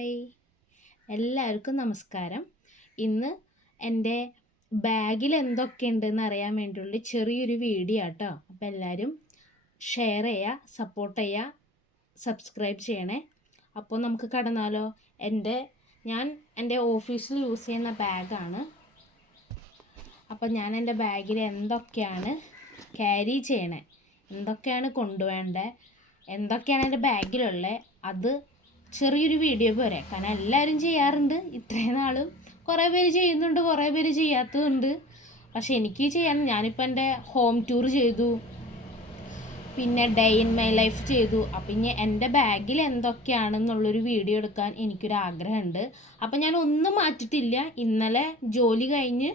Hi എല്ലാവർക്കും നമസ്കാരം. ഇന്ന് എന്റെ ബാഗിൽ എന്തൊക്കെ ഉണ്ടെന്ന് അറിയാൻ വേണ്ടിയുള്ള ചെറിയൊരു വീഡിയോ ആട്ടോ. അപ്പോൾ എല്ലാവരും ഷെയർ ചെയ്യുക സപ്പോർട്ട് ചെയ്യുക സബ്സ്ക്രൈബ് ചെയ്യണേ. അപ്പോൾ നമുക്ക് കടന്നാലോ. എന്റെ ഞാൻ എന്റെ ഓഫീസിൽ യൂസ് ചെയ്യുന്ന ബാഗാണ് അപ്പോൾ ഞാൻ എന്റെ ബാഗിൽ എന്തൊക്കെയാണ് ക്യാരി ചെയ്യണേ? എന്തൊക്കെയാണ് കൊണ്ടുവേണ്ടത് എന്തൊക്കെയാണ് എന്റെ ബാഗിലുള്ളത് അത് ചെറിയൊരു വീഡിയോ പോരെ. കാരണം എല്ലാവരും ചെയ്യാറുണ്ട്. ഇത്രയും നാളും കുറേ പേര് ചെയ്യുന്നുണ്ട് കുറേ പേര് ചെയ്യാത്തതുണ്ട് പക്ഷെ എനിക്ക് ചെയ്യാൻ ഞാനിപ്പോൾ എന്റെ ഹോം ടൂർ ചെയ്തു. പിന്നെ ഡേ ഇൻ മൈ ലൈഫ് ചെയ്തു. അപ്പം ഇനി എന്റെ ബാഗിൽ എന്തൊക്കെയാണെന്നുള്ളൊരു വീഡിയോ എടുക്കാൻ എനിക്കൊരു ആഗ്രഹമുണ്ട്. അപ്പം ഞാൻ ഒന്നും മാറ്റിട്ടില്ല ഇന്നലെ ജോലി കഴിഞ്ഞ്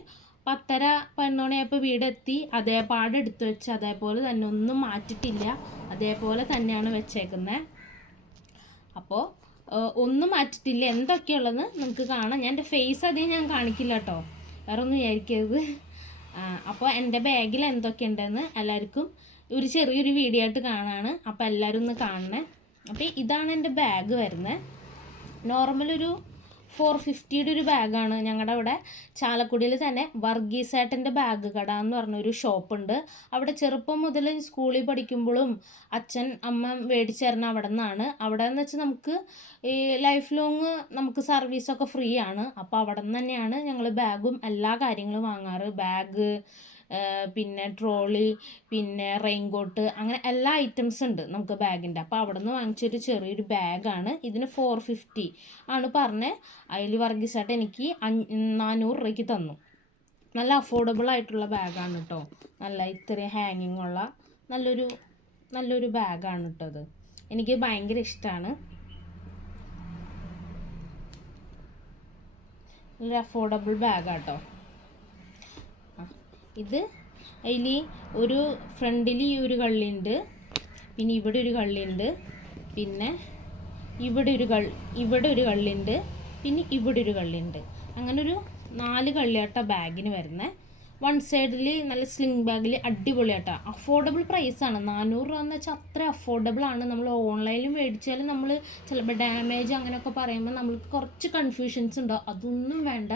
പത്തര പതിനൊണിയായപ്പോൾ വീടെത്തി. അതേ പാട് എടുത്തു വെച്ച് അതേപോലെ തന്നെ ഒന്നും മാറ്റിട്ടില്ല അതേപോലെ തന്നെയാണ് വെച്ചേക്കുന്നത് അപ്പോൾ ഒന്നും മാറ്റിട്ടില്ല. എന്തൊക്കെയുള്ളത് നമുക്ക് കാണാം. ഞാൻ എന്റെ ഫേസ് അധികം ഞാൻ കാണിക്കില്ല കേട്ടോ. വേറെ ഒന്നും വിചാരിക്കരുത് അപ്പോൾ എന്റെ ബാഗിൽ എന്തൊക്കെയുണ്ടെന്ന് എല്ലാവർക്കും ഒരു ചെറിയൊരു വീഡിയോ ആയിട്ട് കാണാണ്. അപ്പോൾ എല്ലാവരും ഒന്ന് കാണണേ. അപ്പോൾ ഇതാണ് എന്റെ ബാഗ് വരുന്നത്. നോർമൽ ഒരു ഫോർ ഫിഫ്റ്റിയുടെ ഒരു ബാഗാണ്. ഞങ്ങളുടെ അവിടെ ചാലക്കുടിയിൽ തന്നെ വർഗീസേട്ടന്റെ ബാഗ് കട എന്ന് പറഞ്ഞൊരു ഷോപ്പുണ്ട്. അവിടെ ചെറുപ്പം മുതൽ സ്കൂളിൽ പഠിക്കുമ്പോഴും അച്ഛൻ അമ്മ മേടിച്ചു അവിടെ നിന്നാണ്. അവിടെ എന്ന് വെച്ചാൽ നമുക്ക് ഈ ലൈഫ് ലോങ് നമുക്ക് സർവീസൊക്കെ ഫ്രീ ആണ്. അപ്പോൾ അവിടെ നിന്ന് തന്നെയാണ് ഞങ്ങൾ ബാഗും എല്ലാ കാര്യങ്ങളും വാങ്ങാറ്. ബാഗ് പിന്നെ ട്രോളി പിന്നെ റെയിൻകോട്ട് അങ്ങനെ എല്ലാ ഐറ്റംസ് ഉണ്ട് നമുക്ക് ബാഗിന്റെ. അപ്പോൾ അവിടെ നിന്ന് വാങ്ങിച്ചൊരു ചെറിയൊരു ബാഗാണ്. ഇതിന് ഫോർ ഫിഫ്റ്റി ആണ് പറഞ്ഞത് അതിൽ വർഗീസായിട്ട് എനിക്ക് നാനൂറ് രൂപയ്ക്ക് തന്നു. നല്ല അഫോർഡബിൾ ആയിട്ടുള്ള ബാഗാണ് കേട്ടോ നല്ല ഇത്രയും ഹാങ്ങിങ് ഉള്ള നല്ലൊരു നല്ലൊരു ബാഗാണ് കേട്ടോ അത്. എനിക്ക് ഭയങ്കര ഇഷ്ടമാണ് നല്ല അഫോർഡബിൾ ബാഗാട്ടോ ഇത് അതിൽ ഒരു ഫ്രണ്ടിൽ ഒരു കള്ളിയുണ്ട് പിന്നെ ഇവിടെ ഒരു കള്ളിയുണ്ട് പിന്നെ ഇവിടെ ഒരു കള്ളി ഇവിടെ ഒരു കള്ളിയുണ്ട് പിന്നെ ഇവിടെ ഒരു കള്ളിയുണ്ട് അങ്ങനെ ഒരു നാല് കള്ളിയാട്ട ബാഗിന് വരുന്നത് വൺ സൈഡിൽ നല്ല സ്ലിംഗ് ബാഗിൽ അടിപൊളിയാട്ടോ അഫോർഡബിൾ പ്രൈസാണ് നാനൂറ് രൂപ എന്ന് വെച്ചാൽ അത്ര അഫോർഡബിൾ ആണ്. നമ്മൾ ഓൺലൈനിൽ മേടിച്ചാൽ നമ്മൾ ചിലപ്പോൾ ഡാമേജ് അങ്ങനെയൊക്കെ പറയുമ്പോൾ നമ്മൾക്ക് കുറച്ച് കൺഫ്യൂഷൻസ് ഉണ്ടാവും അതൊന്നും വേണ്ട.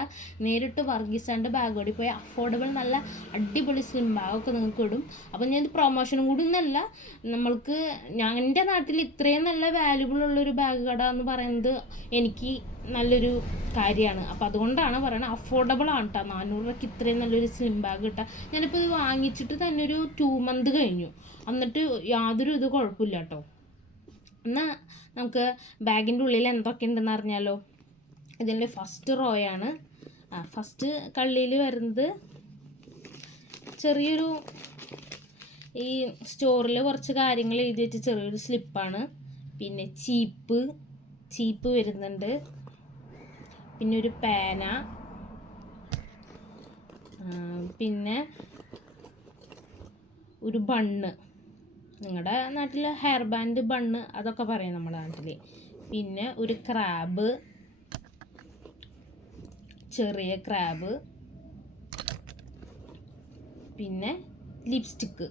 നേരിട്ട് വർഗീസാന്റെ ബാഗ് ഓടി പോയി അഫോർഡബിൾ നല്ല അടിപൊളി സ്ലിം ബാഗൊക്കെ നിങ്ങൾക്ക് ഇടും. അപ്പോൾ ഞാൻ ഇത് പ്രൊമോഷനും കൂടി ഒന്നല്ല. നമ്മൾക്ക് ഞാൻ എന്റെ നാട്ടിൽ ഇത്രയും നല്ല വാല്യുബിൾ ഉള്ളൊരു ബാഗ് കട എന്ന് പറയുന്നത് എനിക്ക് നല്ലൊരു കാര്യമാണ്. അപ്പം അതുകൊണ്ടാണ് പറയുന്നത് അഫോർഡബിൾ ആണ് കേട്ടോ നാനൂറ് രൂപയ്ക്ക് ഇത്രയും നല്ലൊരു സ്ലിം ബാഗ് കിട്ടുക ഞാനിപ്പോൾ ഇത് വാങ്ങിച്ചിട്ട് തന്നെ ഒരു ടു മന്ത് കഴിഞ്ഞു. എന്നിട്ട് യാതൊരു ഇത് കുഴപ്പമില്ല കേട്ടോ എന്നാൽ നമുക്ക് ബാഗിന്റെ ഉള്ളിൽ എന്തൊക്കെയുണ്ടെന്ന് അറിഞ്ഞാലോ. ഇതിന്റെ ഫസ്റ്റ് റോയാണ് ആ ഫസ്റ്റ് കള്ളിയിൽ വരുന്നത് ചെറിയൊരു ഈ സ്റ്റോറിൽ കുറച്ച് കാര്യങ്ങൾ എഴുതി വെച്ച് ചെറിയൊരു സ്ലിപ്പാണ് പിന്നെ ചീപ്പ് ചീപ്പ് വരുന്നുണ്ട്. പിന്നെ ഒരു പേന പിന്നെ ഒരു ബണ്ണ്. നിങ്ങളുടെ നാട്ടിൽ ഹെയർ ബാൻഡ് ബണ്ണ് അതൊക്കെ പറയും നമ്മുടെ നാട്ടിൽ പിന്നെ ഒരു ക്രാബ് ചെറിയ ക്രാബ് പിന്നെ ലിപ്സ്റ്റിക്ക്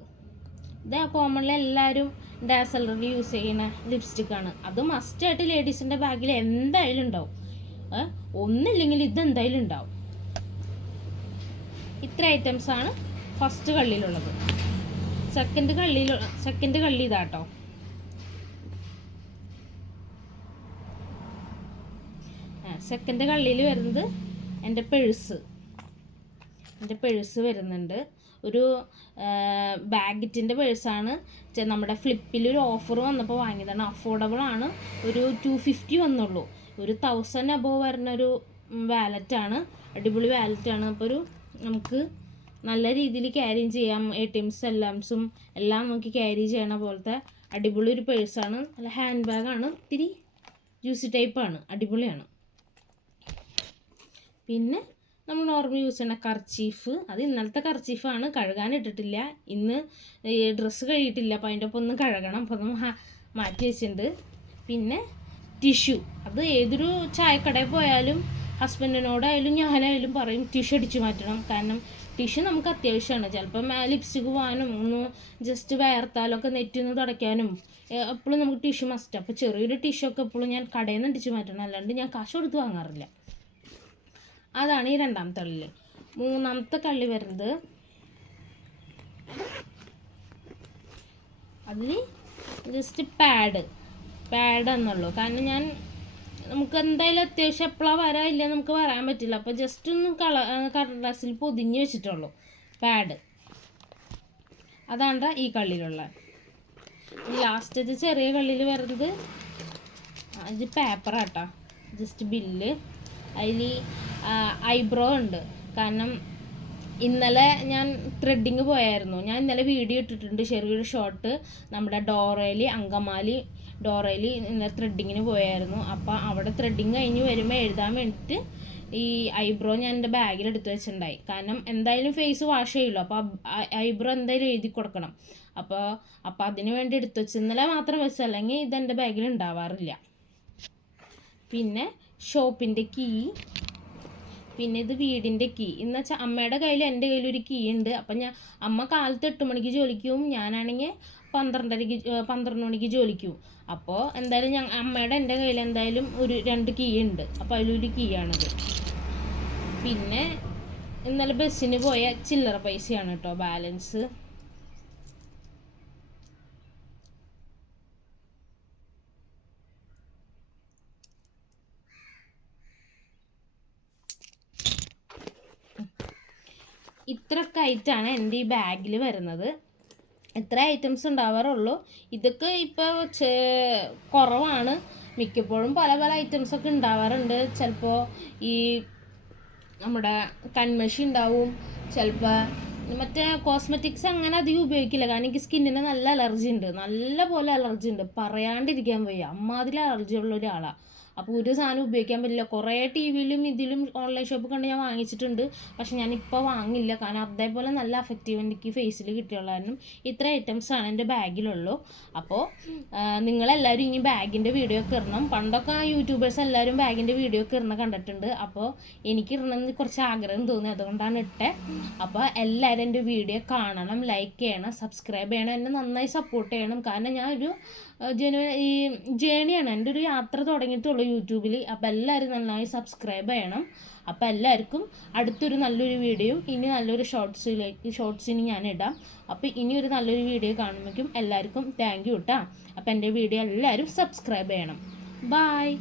ഇത് കോമൺലി എല്ലാവരും ഡാസലറിൽ യൂസ് ചെയ്യുന്ന ലിപ്സ്റ്റിക്കാണ് അത് മസ്റ്റായിട്ട് ലേഡീസിന്റെ ബാഗിൽ എന്തായാലും ഉണ്ടാവും. ഒന്നില്ലെങ്കിൽ ഇതെന്തായാലും ഉണ്ടാവും. ഇത്ര ഐറ്റംസ് ആണ് ഫസ്റ്റ് കള്ളിയിലുള്ളത്. സെക്കൻഡ് കള്ളിയിൽ സെക്കൻഡ് കള്ളി ഇതാട്ടോ സെക്കൻഡ് കള്ളിയിൽ വരുന്നത് എന്റെ പേഴ്സ് എന്റെ പേഴ്സ് വരുന്നുണ്ട്. ഒരു ബാഗറ്റിന്റെ പേഴ്സാണ് നമ്മുടെ ഫ്ലിപ്പിൽ ഒരു ഓഫർ വന്നപ്പോൾ വാങ്ങിയതാണ്. അഫോർഡബിൾ ആണ്. ഒരു ടു ഫിഫ്റ്റി വന്നുള്ളൂ. ഒരു തൗസൻഡ് അബോവ് വരുന്നൊരു വാലറ്റാണ് അടിപൊളി വാലറ്റാണ് അപ്പോൾ ഒരു നമുക്ക് നല്ല രീതിയിൽ ക്യാരി ചെയ്യാം. എ ടി എംസ് എല്ലാംസും എല്ലാം നമുക്ക് ക്യാരി ചെയ്യണ പോലത്തെ അടിപൊളി ഒരു പേഴ്സാണ് നല്ല ഹാൻഡ് ബാഗാണ് ഇത്തിരി ജ്യൂസി ടൈപ്പാണ് അടിപൊളിയാണ്. പിന്നെ നമ്മൾ നോർമൽ യൂസ് ചെയ്യണ കർച്ചീഫ് അത് ഇന്നലത്തെ കർച്ചീഫാണ് കഴുകാൻ ഇട്ടിട്ടില്ല. ഇന്ന് ഡ്രസ്സ് കഴുകിയിട്ടില്ല. അപ്പോൾ അതിന്റെ ഒപ്പം ഒന്ന് കഴുകണം. അപ്പോൾ ഒന്ന് മാറ്റി വെച്ചിട്ടുണ്ട്. പിന്നെ ടിഷ്യൂ. അത് ഏതൊരു ചായക്കടയിൽ പോയാലും ഹസ്ബൻഡിനോടായാലും ഞാനായാലും പറയും ടിഷ്യൂ അടിച്ചു മാറ്റണം. കാരണം ടിഷ്യൂ നമുക്ക് അത്യാവശ്യമാണ്. ചിലപ്പം ലിപ്സ്റ്റിക്ക് പോകാനും ഒന്ന് ജസ്റ്റ് വേർത്താലൊക്കെ നെറ്റിന്ന് തുടയ്ക്കാനും എപ്പോഴും നമുക്ക് ടിഷ്യൂ മസ്റ്റ് അപ്പോൾ ചെറിയൊരു ടിഷ്യൂ ഒക്കെ എപ്പോഴും ഞാൻ കടയിൽ നിന്ന് അടിച്ച് മാറ്റണം. അല്ലാണ്ട് ഞാൻ കാശ് കൊടുത്ത് വാങ്ങാറില്ല. അതാണ് ഈ രണ്ടാമത്തെ കള്ളിൽ മൂന്നാമത്തെ കള്ളി വരുന്നത് അതിൽ ജസ്റ്റ് പാഡ് പാഡ് എന്നുള്ളൂ കാരണം ഞാൻ നമുക്ക് എന്തായാലും അത്യാവശ്യം എപ്പോഴാണ് വരാനില്ല നമുക്ക് വരാൻ പറ്റില്ല. അപ്പോൾ ജസ്റ്റ് ഒന്ന് കള കടലാസിൽ പൊതിഞ്ഞ് വെച്ചിട്ടുള്ളൂ പാഡ്. അതാണ്ട ഈ കള്ളിയിലുള്ള ലാസ്റ്റത്തെ ചെറിയ കള്ളിയിൽ വരുന്നത് ഇത് പേപ്പറാട്ടോ ജസ്റ്റ് ബില്ല് അതിൽ ഐബ്രോ ഉണ്ട്. കാരണം ഇന്നലെ ഞാൻ ത്രെഡിങ് പോയായിരുന്നു. ഞാൻ ഇന്നലെ വീഡിയോ ഇട്ടിട്ടുണ്ട്. ചെറിയൊരു ഷോട്ട് നമ്മുടെ ഡോറയിൽ അങ്കമാലി ഡോറയിൽ ത്രെഡിങ്ങിന് പോയായിരുന്നു. അപ്പോൾ അവിടെ ത്രെഡിങ് കഴിഞ്ഞ് വരുമ്പോൾ എഴുതാൻ വേണ്ടിയിട്ട് ഈ ഐബ്രോ ഞാൻ എന്റെ ബാഗിൽ എടുത്തു വെച്ചിട്ടുണ്ടായി. കാരണം എന്തായാലും ഫേസ് വാഷ് ചെയ്യുമല്ലോ അപ്പോൾ ഐബ്രോ എന്തായാലും എഴുതി കൊടുക്കണം. അപ്പോൾ അപ്പോൾ അതിന് വേണ്ടി എടുത്തു വെച്ച് ഇന്നലെ മാത്രം വെച്ചു. അല്ലെങ്കിൽ ഇത് എന്റെ ബാഗിൽ ഉണ്ടാവാറില്ല. പിന്നെ ഷോപ്പിന്റെ കീ പിന്നെ ഇത് വീടിന്റെ കീ എന്ന് വെച്ചാൽ അമ്മയുടെ കയ്യിൽ എന്റെ കയ്യിൽ ഒരു കീ ഉണ്ട്. അപ്പം ഞാൻ അമ്മ കാലത്ത് എട്ട് മണിക്ക് ജോലിക്കും ഞാനാണെങ്കിൽ പന്ത്രണ്ടരയ്ക്ക് പന്ത്രണ്ട് മണിക്ക് ജോലിക്ക് പോകും. അപ്പോൾ എന്തായാലും ഞാൻ അമ്മയുടെ എന്റെ കയ്യിൽ എന്തായാലും ഒരു രണ്ട് കീ ഉണ്ട്. അപ്പോൾ അതിലൊരു കീ ആണത്. പിന്നെ ഇന്നലെ ബസ്സിന് പോയ ചില്ലറ പൈസയാണ് കേട്ടോ ബാലൻസ് ഇത്രയൊക്കെ ആയിട്ടാണ് എന്റെ ഈ ബാഗിൽ വരുന്നത്. എത്ര ഐറ്റംസ് ഉണ്ടാവാറുള്ളൂ. ഇതൊക്കെ ഇപ്പോൾ കുറവാണ്. മിക്കപ്പോഴും പല പല ഐറ്റംസ് ഒക്കെ ഉണ്ടാവാറുണ്ട്. ചിലപ്പോൾ ഈ നമ്മുടെ കൺമഷി ഉണ്ടാവും. ചിലപ്പോൾ മറ്റേ കോസ്മെറ്റിക്സ് അങ്ങനെ അധികം ഉപയോഗിക്കില്ല. കാരണം എനിക്ക് സ്കിന്നിന് നല്ല അലർജി ഉണ്ട്. നല്ല പോലെ അലർജി ഉണ്ട്. പറയാണ്ടിരിക്കാൻ വയ്യ. അമ്മാതിരി അലർജി ഉള്ള ഒരാളാണ് അപ്പോൾ ഒരു സാധനം ഉപയോഗിക്കാൻ പറ്റില്ല. കുറേ ടി വിയിലും ഇതിലും ഓൺലൈൻ ഷോപ്പ് കണ്ട് ഞാൻ വാങ്ങിച്ചിട്ടുണ്ട്. പക്ഷെ ഞാനിപ്പോൾ വാങ്ങില്ല. കാരണം അതേപോലെ നല്ല അഫക്റ്റീവ് എനിക്ക് ഫേസിൽ കിട്ടിയുള്ള കാരണം ഇത്ര ഐറ്റംസാണ് എന്റെ ബാഗിലുള്ളൂ. അപ്പോൾ നിങ്ങളെല്ലാവരും ഇനി ബാഗിന്റെ വീഡിയോ ഒക്കെ ഇടണം. പണ്ടൊക്കെ യൂട്യൂബേഴ്സ് എല്ലാവരും ബാഗിന്റെ വീഡിയോ ഒക്കെ ഇടുന്ന കണ്ടിട്ടുണ്ട്. അപ്പോൾ എനിക്ക് ഇടണമെന്ന് കുറച്ച് ആഗ്രഹം തോന്നി. അതുകൊണ്ടാണ് ഇട്ടേ. അപ്പോൾ എല്ലാവരും എന്റെ വീഡിയോ കാണണം ലൈക്ക് ചെയ്യണം സബ്സ്ക്രൈബ് ചെയ്യണം. എന്നെ നന്നായി സപ്പോർട്ട് ചെയ്യണം. കാരണം ഞാൻ ഒരു ജനു ഈ ജേണിയാണ് എന്റെ ഒരു യാത്ര തുടങ്ങിയിട്ടുള്ളൂ യൂട്യൂബിൽ. അപ്പോൾ എല്ലാവരും നന്നായി സബ്സ്ക്രൈബ് ചെയ്യണം. അപ്പോൾ എല്ലാവർക്കും അടുത്തൊരു നല്ലൊരു വീഡിയോ ഇനി നല്ലൊരു ഷോർട്സിലേക്ക് ഷോർട്സിന് ഞാൻ ഇടാം. അപ്പോൾ ഇനി ഒരു നല്ലൊരു വീഡിയോ കാണുമ്പോഴേക്കും എല്ലാവർക്കും താങ്ക് യു കേട്ടോ അപ്പോൾ എന്റെ വീഡിയോ എല്ലാവരും സബ്സ്ക്രൈബ് ചെയ്യണം. ബായ്